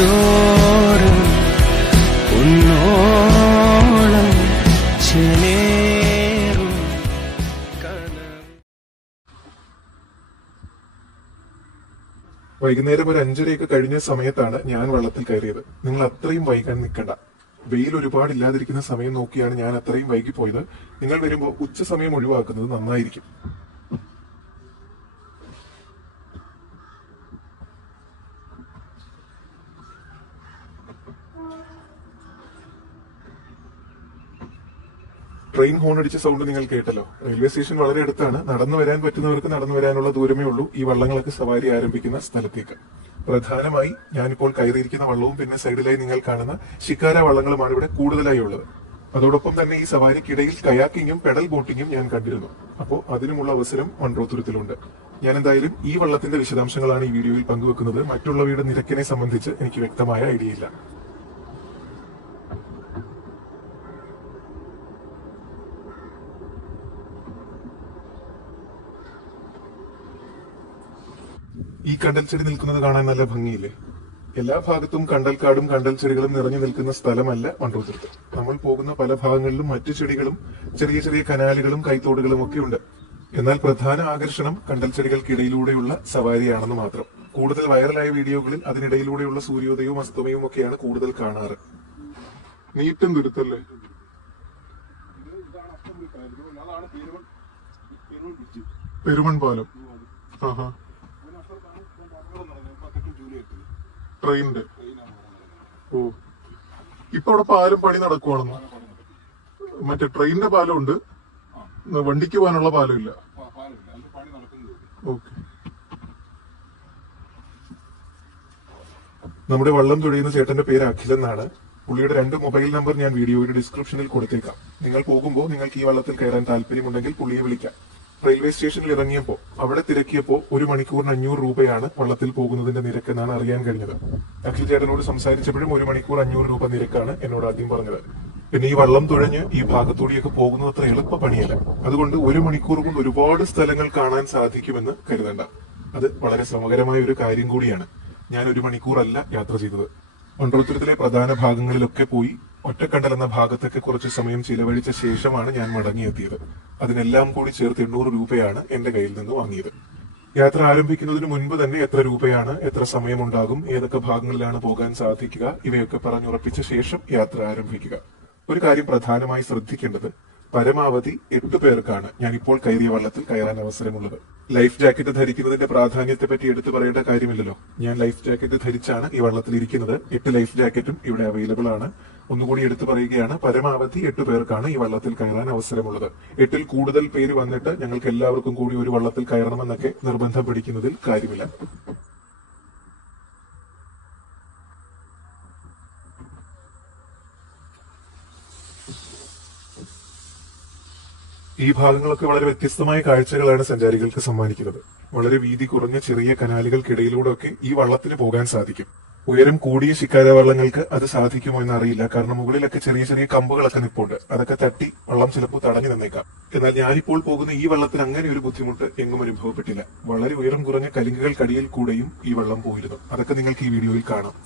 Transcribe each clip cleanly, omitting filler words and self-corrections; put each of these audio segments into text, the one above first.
നെഞ്ചോരം ഉന്നോളം ചേലേറും വൈകുന്നേരം ഒരു 5:30 കഴിഞ്ഞ സമയത്താണ് ഞാൻ വെള്ളത്തിൽ കയറിയത്. നിങ്ങൾ അത്രയും വൈകാൻ നിൽക്കണ്ട. വെയിൽ ഒരുപാടില്ലാതിരിക്കുന്ന സമയം നോക്കിയാണ് ഞാൻ അത്രയും വൈകി പോയത്. നിങ്ങൾ വരുമ്പോൾ ഉച്ച സമയം ഒഴിവാക്കുന്നത് നന്നായിരിക്കും. ട്രെയിൻ ഹോൺ അടിച്ച സൗണ്ട് നിങ്ങൾ കേട്ടല്ലോ. റെയിൽവേ സ്റ്റേഷൻ വളരെ അടുത്താണ്. നടന്നു വരാൻ പറ്റുന്നവർക്ക് നടന്നു വരാനുള്ള ദൂരമേ ഉള്ളൂ ഈ വള്ളങ്ങളൊക്കെ സവാരി ആരംഭിക്കുന്ന സ്ഥലത്തേക്ക്. പ്രധാനമായി ഞാനിപ്പോൾ കയറിയിരിക്കുന്ന വള്ളവും പിന്നെ സൈഡിലായി നിങ്ങൾ കാണുന്ന ശിക്കാര വള്ളങ്ങളുമാണ് ഇവിടെ കൂടുതലായി ഉള്ളത്. അതോടൊപ്പം തന്നെ ഈ സവാരിക്കിടയിൽ കയാക്കിങ്ങും പെഡൽ ബോട്ടിങ്ങും ഞാൻ കണ്ടിരുന്നു. അപ്പോൾ അതിനുമുള്ള അവസരം മൺട്രോത്തുരുത്തിലുണ്ട്. ഞാൻ എന്തായാലും ഈ വള്ളത്തിന്റെ വിശദാംശങ്ങളാണ് ഈ വീഡിയോയിൽ പങ്കുവെക്കുന്നത്. മറ്റുള്ളവയുടെ നിരക്കിനെ സംബന്ധിച്ച് എനിക്ക് വ്യക്തമായ ഐഡിയ ഇല്ല. ഈ കണ്ടൽ ചെടി നിൽക്കുന്നത് കാണാൻ നല്ല ഭംഗിയില്ലേ? എല്ലാ ഭാഗത്തും കണ്ടൽക്കാടും കണ്ടൽ ചെടികളും നിറഞ്ഞു നിൽക്കുന്ന സ്ഥലമല്ല മൺട്രോത്തുരുത്ത്. നമ്മൾ പോകുന്ന പല ഭാഗങ്ങളിലും മറ്റു ചെടികളും ചെറിയ ചെറിയ കനാലുകളും കൈത്തോടുകളും ഒക്കെ ഉണ്ട്. എന്നാൽ പ്രധാന ആകർഷണം കണ്ടൽ ചെടികൾക്കിടയിലൂടെയുള്ള സവാരിയാണെന്ന് മാത്രം. കൂടുതൽ വൈറലായ വീഡിയോകളിൽ അതിനിടയിലൂടെയുള്ള സൂര്യോദയവും അസ്തമയവും ഒക്കെയാണ് കൂടുതൽ കാണാറ്. നീട്ടും തുരുത്തല്ലേ? പെരുമൺ പാലം. ആഹാ. ട്രെയിനിന്റെ ഓ, ഇപ്പൊ അവിടെ പാലം പണി നടക്കുവാണെന്നോ? മറ്റേ ട്രെയിനിന്റെ പാലം ഉണ്ട്, വണ്ടിക്ക് പോകാനുള്ള പാലം ഇല്ല. ഓക്കെ. നമ്മുടെ വള്ളം തുഴയുന്ന ചേട്ടന്റെ പേര് അഖിൽ എന്നാണ്. പുള്ളിയുടെ 2 മൊബൈൽ നമ്പർ ഞാൻ വീഡിയോയുടെ ഡിസ്ക്രിപ്ഷനിൽ കൊടുത്തേക്കാം. നിങ്ങൾ പോകുമ്പോൾ നിങ്ങൾക്ക് ഈ വള്ളത്തിൽ കയറാൻ താല്പര്യമുണ്ടെങ്കിൽ പുള്ളിയെ വിളിക്കാം. റെയിൽവേ സ്റ്റേഷനിൽ ഇറങ്ങിയപ്പോ അവിടെ തിരക്കിയപ്പോ 1 മണിക്കൂറിന് 500 രൂപയാണ് വള്ളത്തിൽ പോകുന്നതിന്റെ നിരക്ക് എന്നാണ് അറിയാൻ കഴിഞ്ഞത്. അഖിൽ ചേട്ടനോട് സംസാരിച്ചപ്പോഴും 1 മണിക്കൂർ 500 രൂപ നിരക്കാണ് എന്നോട് ആദ്യം പറഞ്ഞത്. പിന്നെ ഈ വള്ളം തുഴഞ്ഞ് ഈ ഭാഗത്തൂടെയൊക്കെ പോകുന്നത് അത്ര എളുപ്പ പണിയല്ല. അതുകൊണ്ട് 1 മണിക്കൂർ കൊണ്ട് ഒരുപാട് സ്ഥലങ്ങൾ കാണാൻ സാധിക്കുമെന്ന് കരുതണ്ട. അത് വളരെ ശ്രമകരമായ ഒരു കാര്യം കൂടിയാണ്. ഞാൻ 1 മണിക്കൂറല്ല യാത്ര ചെയ്തത്. മൺട്രോത്തുരുത്തിലെ പ്രധാന ഭാഗങ്ങളിലൊക്കെ പോയി ഒറ്റക്കണ്ടൽ എന്ന ഭാഗത്തൊക്കെ കുറച്ച് സമയം ചിലവഴിച്ച ശേഷമാണ് ഞാൻ മടങ്ങിയെത്തിയത്. അതിനെല്ലാം കൂടി ചേർത്ത് 800 രൂപയാണ് എന്റെ കയ്യിൽ നിന്ന് വാങ്ങിയത്. യാത്ര ആരംഭിക്കുന്നതിന് മുൻപ് തന്നെ എത്ര രൂപയാണ്, എത്ര സമയമുണ്ടാകും, ഏതൊക്കെ ഭാഗങ്ങളിലാണ് പോകാൻ സാധിക്കുക, ഇവയൊക്കെ പറഞ്ഞുറപ്പിച്ച ശേഷം യാത്ര ആരംഭിക്കുക. ഒരു കാര്യം പ്രധാനമായി ശ്രദ്ധിക്കേണ്ടത്, പരമാവധി 8 പേർക്കാണ് ഞാൻ ഇപ്പോൾ കയറിയ വള്ളത്തിൽ കയറാൻ അവസരമുള്ളത്. ലൈഫ് ജാക്കറ്റ് ധരിക്കുന്നതിന്റെ പ്രാധാന്യത്തെ പറ്റി എടുത്തു പറയേണ്ട കാര്യമില്ലല്ലോ. ഞാൻ ലൈഫ് ജാക്കറ്റ് ധരിച്ചാണ് ഈ വള്ളത്തിൽ ഇരിക്കുന്നത്. 8 ലൈഫ് ജാക്കറ്റും ഇവിടെ അവൈലബിൾ ആണ്. ഒന്നുകൂടി എടുത്തു പറയുകയാണ്, പരമാവധി 8 പേർക്കാണ് ഈ വള്ളത്തിൽ കയറാൻ അവസരമുള്ളത്. 8-ൽ കൂടുതൽ പേര് വന്നിട്ട് ഞങ്ങൾക്ക് എല്ലാവർക്കും കൂടി ഒരു വള്ളത്തിൽ കയറണമെന്നൊക്കെ നിർബന്ധം പിടിക്കുന്നതിൽ കാര്യമില്ല. ഈ ഭാഗങ്ങളൊക്കെ വളരെ വ്യത്യസ്തമായ കാഴ്ചകളാണ് സഞ്ചാരികൾക്ക് സമ്മാനിക്കുന്നത്. വളരെ വീതി കുറഞ്ഞ ചെറിയ കനാലുകൾക്കിടയിലൂടെ ഒക്കെ ഈ വള്ളത്തിന് പോകാൻ സാധിക്കും. ഉയരം കൂടിയ ശിക്കാര വള്ളങ്ങൾക്ക് അത് സാധിക്കുമോ എന്ന് അറിയില്ല. കാരണം മുകളിലൊക്കെ ചെറിയ ചെറിയ കമ്പുകളൊക്കെ നിൽപ്പുണ്ട്. അതൊക്കെ തട്ടി വള്ളം ചിലപ്പോൾ തടഞ്ഞു നിന്നേക്കാം. എന്നാൽ ഞാനിപ്പോൾ പോകുന്ന ഈ വള്ളത്തിന് അങ്ങനെ ഒരു ബുദ്ധിമുട്ട് എങ്ങും അനുഭവപ്പെട്ടില്ല. വളരെ ഉയരം കുറഞ്ഞ കലിങ്ങുകൾക്കടിയിൽ കൂടെയും ഈ വള്ളം പോയിരുന്നു. അതൊക്കെ നിങ്ങൾക്ക് ഈ വീഡിയോയിൽ കാണാം.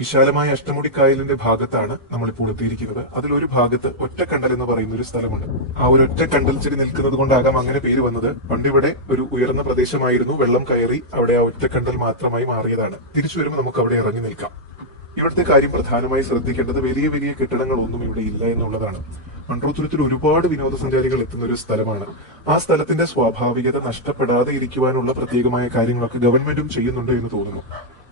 വിശാലമായ അഷ്ടമുടിക്കായലിന്റെ ഭാഗത്താണ് നമ്മളിപ്പോൾ എത്തിയിരിക്കുന്നത്. അതിലൊരു ഭാഗത്ത് ഒറ്റക്കണ്ടൽ എന്ന് പറയുന്ന ഒരു സ്ഥലമുണ്ട്. ആ ഒരു ഒറ്റ കണ്ടൽ ചെടി നിൽക്കുന്നത് കൊണ്ടാകാം അങ്ങനെ പേര് വന്നത്. പണ്ടിവിടെ ഒരു ഉയർന്ന പ്രദേശമായിരുന്നു. വെള്ളം കയറി അവിടെ ആ ഒറ്റക്കണ്ടൽ മാത്രമായി മാറിയതാണ്. തിരിച്ചു വരുമ്പോൾ നമുക്ക് അവിടെ ഇറങ്ങി നിൽക്കാം. ഇവിടുത്തെ കാര്യം പ്രധാനമായി ശ്രദ്ധിക്കേണ്ടത് വലിയ വലിയ കെട്ടിടങ്ങളൊന്നും ഇവിടെ ഇല്ല എന്നുള്ളതാണ്. മൺട്രോത്തുരുത്തിൽ ഒരുപാട് വിനോദസഞ്ചാരികൾ എത്തുന്ന ഒരു സ്ഥലമാണ്. ആ സ്ഥലത്തിന്റെ സ്വാഭാവികത നഷ്ടപ്പെടാതെ ഇരിക്കുവാനുള്ള പ്രത്യേകമായ കാര്യങ്ങളൊക്കെ ഗവൺമെന്റും ചെയ്യുന്നുണ്ട് എന്ന് തോന്നുന്നു.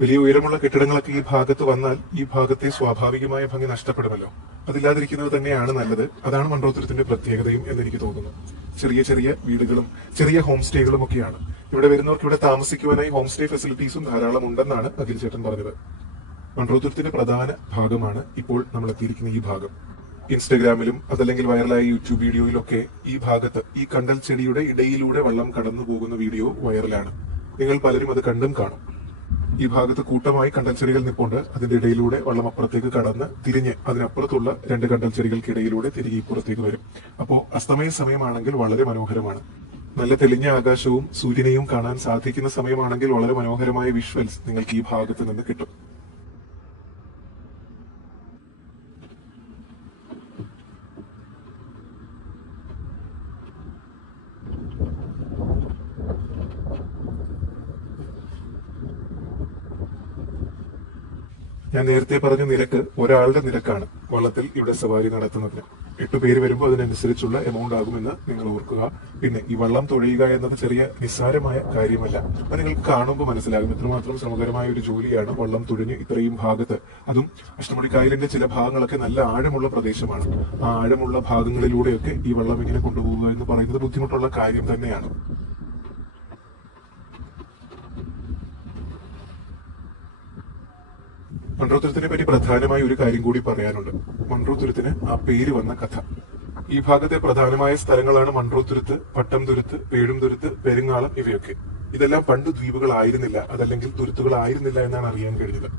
വലിയ ഉയരമുള്ള കെട്ടിടങ്ങളൊക്കെ ഈ ഭാഗത്ത് വന്നാൽ ഈ ഭാഗത്തെ സ്വാഭാവികമായ ഭംഗി നഷ്ടപ്പെടുമല്ലോ. അതില്ലാതിരിക്കുന്നത് തന്നെയാണ് നല്ലത്. അതാണ് മൺട്രോത്തുരുത്തിന്റെ പ്രത്യേകതയും എന്നെനിക്ക് തോന്നുന്നു. ചെറിയ ചെറിയ വീടുകളും ചെറിയ ഹോം സ്റ്റേകളും ഒക്കെയാണ്. ഇവിടെ വരുന്നവർക്ക് ഇവിടെ താമസിക്കുവാനായി ഹോം സ്റ്റേ ഫെസിലിറ്റീസും ധാരാളം ഉണ്ടെന്നാണ് അഖിൽ ചേട്ടൻ പറഞ്ഞത്. മൺട്രോത്തുരുത്തിന്റെ പ്രധാന ഭാഗമാണ് ഇപ്പോൾ നമ്മൾ എത്തിയിരിക്കുന്ന ഈ ഭാഗം. ഇൻസ്റ്റഗ്രാമിലും അതല്ലെങ്കിൽ വൈറലായ യൂട്യൂബ് വീഡിയോയിലൊക്കെ ഈ ഭാഗത്ത് ഈ കണ്ടൽ ചെടിയുടെ ഇടയിലൂടെ വെള്ളം കടന്നു പോകുന്ന വീഡിയോ വൈറലാണ്. നിങ്ങൾ പലരും അത് കണ്ടും കാണും. ഈ ഭാഗത്ത് കൂട്ടമായി കണ്ടൽ ചെടികൾ നിൽപ്പുണ്ട്. അതിന്റെ ഇടയിലൂടെ വെള്ളം അപ്പുറത്തേക്ക് കടന്ന് തിരിഞ്ഞ് അതിനപ്പുറത്തുള്ള 2 കണ്ടൽ ചെടികൾക്കിടയിലൂടെ തിരികെ ഇപ്പുറത്തേക്ക് വരും. അപ്പോ അസ്തമയ സമയമാണെങ്കിൽ വളരെ മനോഹരമാണ്. നല്ല തെളിഞ്ഞ ആകാശവും സൂര്യനെയും കാണാൻ സാധിക്കുന്ന സമയമാണെങ്കിൽ വളരെ മനോഹരമായ വിഷ്വൽസ് നിങ്ങൾക്ക് ഈ ഭാഗത്ത് നിന്ന് കിട്ടും. ഞാൻ നേരത്തെ പറഞ്ഞ നിരക്ക് ഒരാളുടെ നിരക്കാണ് വള്ളത്തിൽ ഇവിടെ സവാരി നടത്തുന്നതിന്. 8 പേര് വരുമ്പോൾ അതിനനുസരിച്ചുള്ള എമൗണ്ട് ആകുമെന്ന് നിങ്ങൾ ഓർക്കുക. പിന്നെ ഈ വള്ളം തുഴയുക എന്നത് ചെറിയ നിസ്സാരമായ കാര്യമല്ല. അത് നിങ്ങൾക്ക് കാണുമ്പോൾ മനസ്സിലാകും എത്രമാത്രം ശ്രമകരമായ ഒരു ജോലിയാണ് വള്ളം തുഴഞ്ഞ് ഇത്രയും ഭാഗത്ത്, അതും അഷ്ടമുടി കായലിന്റെ ചില ഭാഗങ്ങളൊക്കെ നല്ല ആഴമുള്ള പ്രദേശമാണ്. ആ ആഴമുള്ള ഭാഗങ്ങളിലൂടെയൊക്കെ ഈ വള്ളം ഇങ്ങനെ കൊണ്ടുപോകുക എന്ന് പറയുന്നത് ബുദ്ധിമുട്ടുള്ള കാര്യം തന്നെയാണ്. മൺട്രോ തുരുത്തിനെ പറ്റി പ്രധാനമായ ഒരു കാര്യം കൂടി പറയാനുണ്ട്. മൺട്രോ തുരുത്തിന് ആ പേര് വന്ന കഥ. ഈ ഭാഗത്തെ പ്രധാനമായ സ്ഥലങ്ങളാണ് മൺട്രോ തുരുത്ത്, പട്ടം തുരുത്ത്, പേഴും തുരുത്ത്, പെരുങ്ങാളം ഇവയൊക്കെ. ഇതെല്ലാം പണ്ട് ദ്വീപുകളായിരുന്നില്ല, അതല്ലെങ്കിൽ തുരുത്തുകളായിരുന്നില്ല എന്നാണ് അറിയാൻ കഴിഞ്ഞത്.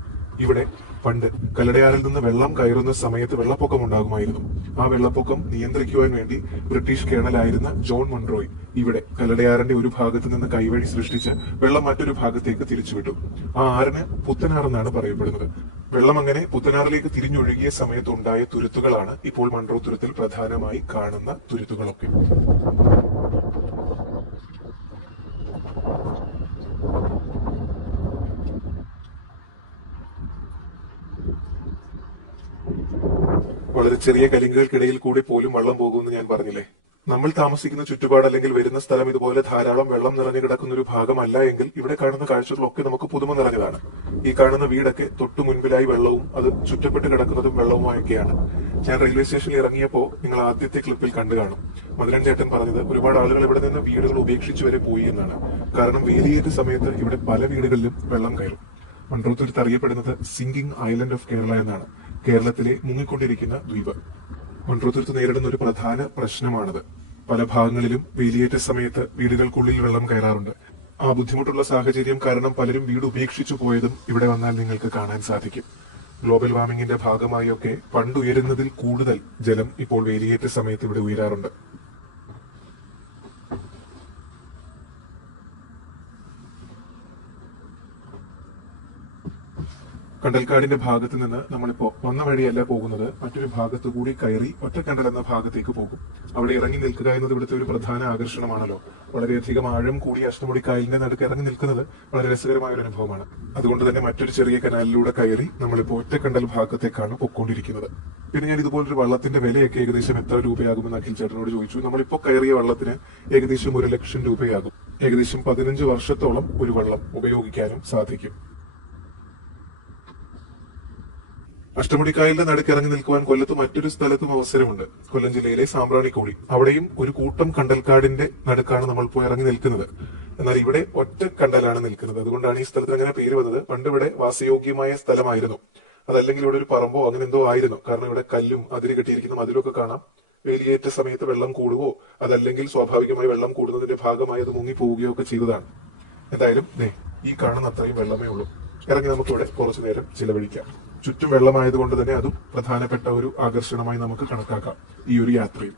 ഇവിടെ പണ്ട് കല്ലടയാറിൽ നിന്ന് വെള്ളം കയറുന്ന സമയത്ത് വെള്ളപ്പൊക്കം ഉണ്ടാകുമായിരുന്നു. ആ വെള്ളപ്പൊക്കം നിയന്ത്രിക്കുവാൻ വേണ്ടി ബ്രിട്ടീഷ് കേണലായിരുന്ന ജോൺ മൺട്രോയ് ഇവിടെ കല്ലടയാറിന്റെ ഒരു ഭാഗത്ത് നിന്ന് കൈവഴി സൃഷ്ടിച്ച് വെള്ളം മറ്റൊരു ഭാഗത്തേക്ക് തിരിച്ചുവിട്ടു. ആ ആറിന് പുത്തനാർ എന്നാണ് പറയപ്പെടുന്നത്. വെള്ളം അങ്ങനെ പുത്തനാറിലേക്ക് തിരിഞ്ഞൊഴുകിയ സമയത്ത് ഉണ്ടായ തുരുത്തുകളാണ് ഇപ്പോൾ മൺട്രോ തുരുത്തിൽ പ്രധാനമായി കാണുന്ന തുരുത്തുകളൊക്കെ. വളരെ ചെറിയ കലിങ്ങുകൾക്കിടയിൽ കൂടി പോലും വെള്ളം പോകുമെന്ന് ഞാൻ പറഞ്ഞില്ലേ. നമ്മൾ താമസിക്കുന്ന ചുറ്റുപാട് അല്ലെങ്കിൽ വരുന്ന സ്ഥലം ഇതുപോലെ ധാരാളം വെള്ളം നിറഞ്ഞു കിടക്കുന്ന ഒരു ഭാഗമല്ല എങ്കിൽ ഇവിടെ കാണുന്ന കാഴ്ചകളൊക്കെ നമുക്ക് പുതുമ നിറഞ്ഞതാണ്. ഈ കാണുന്ന വീടൊക്കെ തൊട്ടു മുൻപിലായി വെള്ളവും അത് ചുറ്റപ്പെട്ട് കിടക്കുന്നതും വെള്ളവുമായൊക്കെയാണ്. ഞാൻ റെയിൽവേ സ്റ്റേഷനിൽ ഇറങ്ങിയപ്പോൾ നിങ്ങൾ ആദ്യത്തെ ക്ലിപ്പിൽ കണ്ടു കാണും. മധുരൻ ചേട്ടൻ പറഞ്ഞത് ഒരുപാട് ആളുകൾ ഇവിടെ നിന്ന് വീടുകൾ ഉപേക്ഷിച്ചു വരെ പോയി എന്നാണ്. കാരണം വേലിയേറ്റ സമയത്ത് ഇവിടെ പല വീടുകളിലും വെള്ളം കയറും. മൺട്രോ തുരുത്ത് അറിയപ്പെടുന്നത് സിങ്കിങ് ഐലൻഡ് ഓഫ് കേരള എന്നാണ്, കേരളത്തിലെ മുങ്ങിക്കൊണ്ടിരിക്കുന്ന ദ്വീപ്. മൺട്രോ തുരുത്ത് നേരിടുന്ന ഒരു പ്രധാന പ്രശ്നമാണത്. പല ഭാഗങ്ങളിലും വേലിയേറ്റ സമയത്ത് വീടുകൾക്കുള്ളിൽ വെള്ളം കയറാറുണ്ട്. ആ ബുദ്ധിമുട്ടുള്ള സാഹചര്യം കാരണം പലരും വീട് ഉപേക്ഷിച്ചു പോയതും ഇവിടെ വന്നാൽ നിങ്ങൾക്ക് കാണാൻ സാധിക്കും. ഗ്ലോബൽ വാർമിംഗിന്റെ ഭാഗമായൊക്കെ പണ്ടുയരുന്നതിൽ കൂടുതൽ ജലം ഇപ്പോൾ വേലിയേറ്റ സമയത്ത് ഇവിടെ ഉയരാറുണ്ട്. കണ്ടൽക്കാടിന്റെ ഭാഗത്ത് നിന്ന് നമ്മളിപ്പോ വന്ന വഴിയല്ല പോകുന്നത്, മറ്റൊരു ഭാഗത്തു കൂടി കയറി ഒറ്റക്കണ്ടൽ എന്ന ഭാഗത്തേക്ക് പോകും. അവിടെ ഇറങ്ങി നിൽക്കുക എന്നത് ഇവിടുത്തെ ഒരു പ്രധാന ആകർഷണമാണല്ലോ. വളരെയധികം ആഴം കൂടി അഷ്ടമുടി കായലിന്റെ നടുക്ക് ഇറങ്ങി നിൽക്കുന്നത് വളരെ രസകരമായ ഒരു അനുഭവമാണ്. അതുകൊണ്ട് തന്നെ മറ്റൊരു ചെറിയ കനാലിലൂടെ കയറി നമ്മളിപ്പോ ഒറ്റക്കണ്ടൽ ഭാഗത്തേക്കാണ് പൊയ്ക്കൊണ്ടിരിക്കുന്നത്. പിന്നെ ഞാൻ ഇതുപോലൊരു വള്ളത്തിന്റെ വിലയൊക്കെ ഏകദേശം എത്ര രൂപയാകുമെന്ന് അഖിൽ ചേട്ടനോട് ചോദിച്ചു. നമ്മളിപ്പോ കയറിയ വള്ളത്തിന് ഏകദേശം 1 ലക്ഷം രൂപയാകും. ഏകദേശം 15 വർഷത്തോളം ഒരു വള്ളം ഉപയോഗിക്കാനും സാധിക്കും. അഷ്ടമുടിക്കായലിന്റെ നടുക്ക് ഇറങ്ങി നിൽക്കുവാൻ കൊല്ലത്ത് മറ്റൊരു സ്ഥലത്തും അവസരമുണ്ട്. കൊല്ലം ജില്ലയിലെ സാമ്പ്രാണിക്കോടി. അവിടെയും ഒരു കൂട്ടം കണ്ടൽക്കാടിന്റെ നടുക്കാണ് നമ്മൾ പോയി ഇറങ്ങി നിൽക്കുന്നത്. എന്നാൽ ഇവിടെ ഒറ്റ കണ്ടലാണ് നിൽക്കുന്നത്. അതുകൊണ്ടാണ് ഈ സ്ഥലത്തിന് അങ്ങനെ പേര് വന്നത്. പണ്ട് ഇവിടെ വാസയോഗ്യമായ സ്ഥലമായിരുന്നു. അതല്ലെങ്കിൽ ഇവിടെ ഒരു പറമ്പോ അങ്ങനെ എന്തോ ആയിരുന്നു. കാരണം ഇവിടെ കല്ലും അതിര് കെട്ടിയിരിക്കുന്ന മതിലൊക്കെ കാണാം. വേലിയേറ്റ സമയത്ത് വെള്ളം കൂടുവോ അതല്ലെങ്കിൽ സ്വാഭാവികമായി വെള്ളം കൂടുന്നതിന്റെ ഭാഗമായി അത് മുങ്ങിപ്പോവുകയോ ഒക്കെ ചെയ്തതാണ്. എന്തായാലും ഈ കാണുന്ന അത്രയും വെള്ളമേ ഉള്ളൂ. ഇറങ്ങി നമുക്കിവിടെ കുറച്ചു നേരം ചിലവഴിക്കാം. ചുറ്റും വെള്ളമായതുകൊണ്ട് തന്നെ അതും പ്രധാനപ്പെട്ട ഒരു ആകർഷണമായി നമുക്ക് കണക്കാക്കാം ഈ ഒരു യാത്രയിൽ.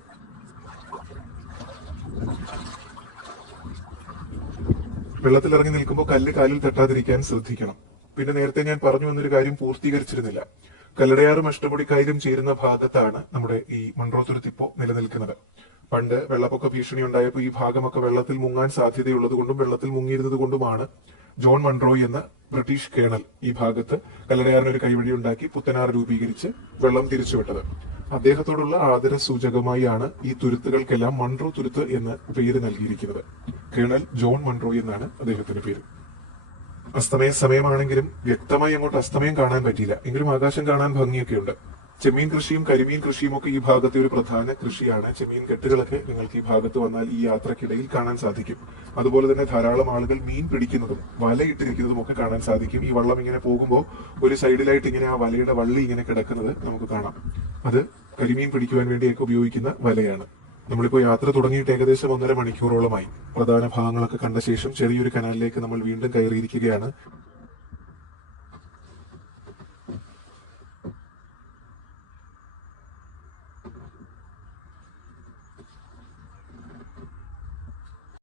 വെള്ളത്തിൽ ഇറങ്ങി നിൽക്കുമ്പോൾ കല്ല് കാലിൽ തട്ടാതിരിക്കാൻ ശ്രദ്ധിക്കണം. പിന്നെ നേരത്തെ ഞാൻ പറഞ്ഞു വന്നൊരു കാര്യം പൂർത്തീകരിച്ചിരുന്നില്ല. കല്ലടയാറും അഷ്ടമുടി കായലും ചേരുന്ന ഭാഗത്താണ് നമ്മുടെ ഈ മൺട്രോ തുരുത്ത് ഇപ്പോ നിലനിൽക്കുന്നത്. പണ്ട് വെള്ളപ്പൊക്ക ഭീഷണി ഉണ്ടായപ്പോൾ ഈ ഭാഗമൊക്കെ വെള്ളത്തിൽ മുങ്ങാൻ സാധ്യതയുള്ളത് കൊണ്ടും വെള്ളത്തിൽ മുങ്ങിയിരുന്നത് കൊണ്ടുമാണ് ജോൺ മൺട്രോയ് എന്ന ബ്രിട്ടീഷ് കേണൽ ഈ ഭാഗത്ത് കല്ലടയാറിന് ഒരു കൈവഴി ഉണ്ടാക്കി പുത്തനാർ രൂപീകരിച്ച് വെള്ളം തിരിച്ചുവിട്ടത്. അദ്ദേഹത്തോടുള്ള ആദര സൂചകമായാണ് ഈ തുരുത്തുകൾക്കെല്ലാം മൺട്രോ തുരുത്ത് എന്ന് പേര് നൽകിയിരിക്കുന്നത്. കേണൽ ജോൺ മൺട്രോയ് എന്നാണ് അദ്ദേഹത്തിന്റെ പേര്. അസ്തമയ സമയമാണെങ്കിലും വ്യക്തമായി അങ്ങോട്ട് അസ്തമയം കാണാൻ പറ്റിയില്ല. എങ്കിലും ആകാശം കാണാൻ ഭംഗിയൊക്കെയുണ്ട്. ചെമ്മീൻ കൃഷിയും കരിമീൻ കൃഷിയും ഒക്കെ ഈ ഭാഗത്തെ ഒരു പ്രധാന കൃഷിയാണ്. ചെമ്മീൻ കെട്ടുകളൊക്കെ നിങ്ങൾക്ക് ഈ ഭാഗത്ത് വന്നാൽ ഈ യാത്രക്കിടയിൽ കാണാൻ സാധിക്കും. അതുപോലെ തന്നെ ധാരാളം ആളുകൾ മീൻ പിടിക്കുന്നതും വലയിട്ടിരിക്കുന്നതും ഒക്കെ കാണാൻ സാധിക്കും. ഈ വള്ളം ഇങ്ങനെ പോകുമ്പോൾ ഒരു സൈഡിലായിട്ട് ഇങ്ങനെ ആ വലയുടെ വള്ളി ഇങ്ങനെ കിടക്കുന്നത് നമുക്ക് കാണാം. അത് കരിമീൻ പിടിക്കുവാൻ വേണ്ടിയൊക്കെ ഉപയോഗിക്കുന്ന വലയാണ്. നമ്മളിപ്പോ യാത്ര തുടങ്ങിയിട്ട് ഏകദേശം 1.5 മണിക്കൂറോളമായി. പ്രധാന ഭാഗങ്ങളൊക്കെ കണ്ട ശേഷം ചെറിയൊരു കനാലിലേക്ക് നമ്മൾ വീണ്ടും കയറിയിരിക്കുകയാണ്.